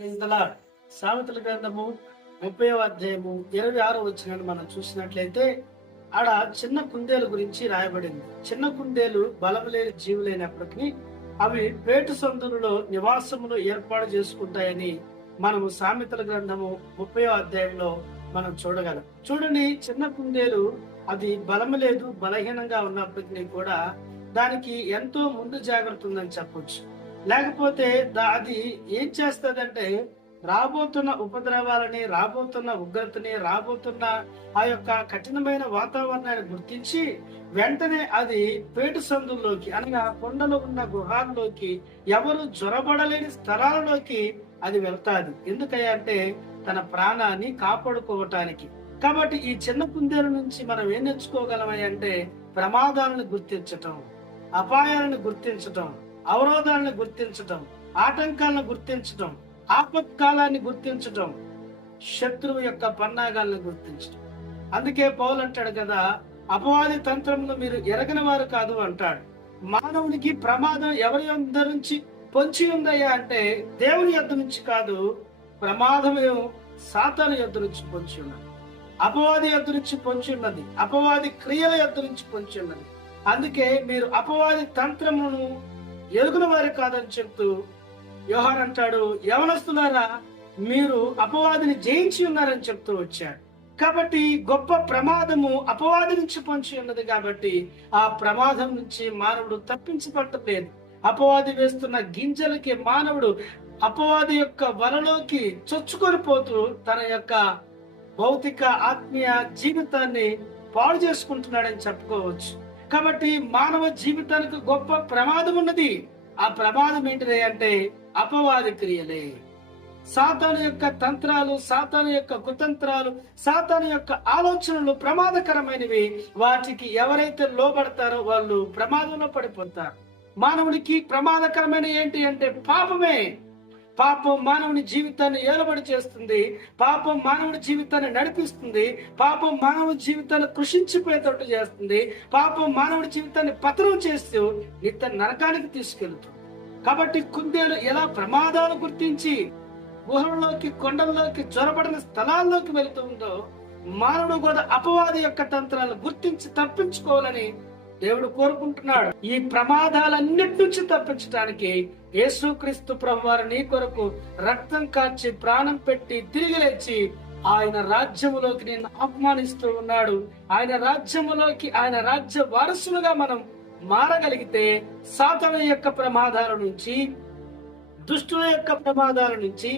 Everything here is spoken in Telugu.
సామెతల గ్రంథము 30వ అధ్యాయము 26వ వచనాన్ని మనం చూసినట్లయితే ఆడ చిన్న కుందేలు గురించి రాయబడింది. చిన్న కుందేలు బలములేని జీవులైనప్పటికీ అవి పేటు సందులలో నివాసములు ఏర్పాటు చేసుకుంటాయని మనము సామెతల గ్రంథము 30వ అధ్యాయంలో మనం చూడగలం. చూడండి, చిన్న కుందేలు అది బలము లేదు, బలహీనంగా ఉన్నప్పటికీ కూడా దానికి ఎంతో ముందు జాగ్రత్త ఉందని చెప్పొచ్చు. లేకపోతే అది ఏం చేస్తుందంటే రాబోతున్న ఉపద్రవాలని, రాబోతున్న ఉగ్రతని, రాబోతున్న ఆ యొక్క కఠినమైన వాతావరణాన్ని గుర్తించి వెంటనే అది పేటు సందుల్లోకి అనగా కొండలు ఉన్న గుహాల్లోకి, ఎవరు జ్వరబడలేని స్థలాలలోకి అది వెళ్తాది. ఎందుకయ్యా అంటే తన ప్రాణాన్ని కాపాడుకోవటానికి. కాబట్టి ఈ చిన్న కుందేల నుంచి మనం ఏం నేర్చుకోగలమంటే ప్రమాదాలను గుర్తించటం, అపాయాలను గుర్తించటం, అవరోధాలను గుర్తించటం, ఆటంకాలను గుర్తించటం, ఆపత్కాలాన్ని గుర్తించటం, శత్రువు యొక్క పన్నాగాలను గుర్తించటం. అందుకే పౌలు అంటాడు కదా, అపవాది తంత్రమును మీరు ఎరగని వారు కాదు అంటాడు. మానవునికి ప్రమాదం ఎవరి యొద్ద నుంచి పొంచి ఉందయ్యా అంటే దేవుని యొద్ద నుంచి కాదు, ప్రమాదమే సాతాను యొద్ద నుంచి పొంచి ఉన్నది, అపవాది యొద్ద నుంచి పొంచి ఉన్నది, అపవాది క్రియల యొద్ద నుంచి పొంచి ఉన్నది. అందుకే మీరు అపవాది తంత్రమును ఎరుగున వారి కాదని చెప్తూ యోహాన్ అంటాడు, యవనస్తులారా మీరు అపవాదిని జయించి ఉన్నారని చెప్తూ వచ్చాడు. కాబట్టి గొప్ప ప్రమాదము అపవాది నుంచి పొంచి ఉన్నది. కాబట్టి ఆ ప్రమాదం నుంచి మానవుడు తప్పించబడలేదు. అపవాది వేస్తున్న గింజలకి మానవుడు అపవాది యొక్క వలలోకి చొచ్చుకొని పోతూ తన యొక్క భౌతిక ఆత్మీయ జీవితాన్ని పాడు చేసుకుంటున్నాడని చెప్పుకోవచ్చు. కాబట్టి మానవ జీవితానికి గొప్ప ప్రమాదం ఉన్నది. ఆ ప్రమాదం ఏంటిది అంటే అపవాది క్రియలే, సాతాను యొక్క తంత్రాలు, సాతాను యొక్క కుతంత్రాలు, సాతాను యొక్క ఆలోచనలు ప్రమాదకరమైనవి. వాటికి ఎవరైతే లోబడతారో వాళ్ళు ప్రమాదంలో పడిపోతారు. మానవుడికి ప్రమాదకరమైన ఏంటి అంటే పాపమే. పాపం మానవుని జీవితాన్ని ఏలబడి చేస్తుంది. పాపం మానవుడి జీవితాన్ని నడిపిస్తుంది. పాపం మానవుడి జీవితాన్ని కృషించిపోయేటట్టు చేస్తుంది. పాపం మానవుడి జీవితాన్ని పతనం చేస్తూ నిత్య నరకానికి తీసుకెళ్తుంది. కాబట్టి కుందేలు ఎలా ప్రమాదాలు గుర్తించి గుహల్లోకి, కొండల్లోకి, జ్వరబడిన స్థలాల్లోకి వెళుతుందో, మానవుడు కూడా అపవాది యొక్క తంత్రాలను గుర్తించి తప్పించుకోవాలని దేవుడు కోరుకుంటున్నాడు. ఈ ప్రమాదాలన్నిటి నుంచి తప్పించడానికి యేసుక్రీస్తు ప్రభువారు నీ కొరకు రక్తం కాచి ప్రాణం పెట్టి తిరిగి లేచి ఆయన రాజ్యములోకి నిన్ను ఆహ్వానిస్తూ ఉన్నాడు. ఆయన రాజ్యములోకి, ఆయన రాజ్య వారసులుగా మనం మారగలిగితే సాతాను యొక్క ప్రమాదాల నుంచి, దుష్టుల యొక్క ప్రమాదాల నుంచి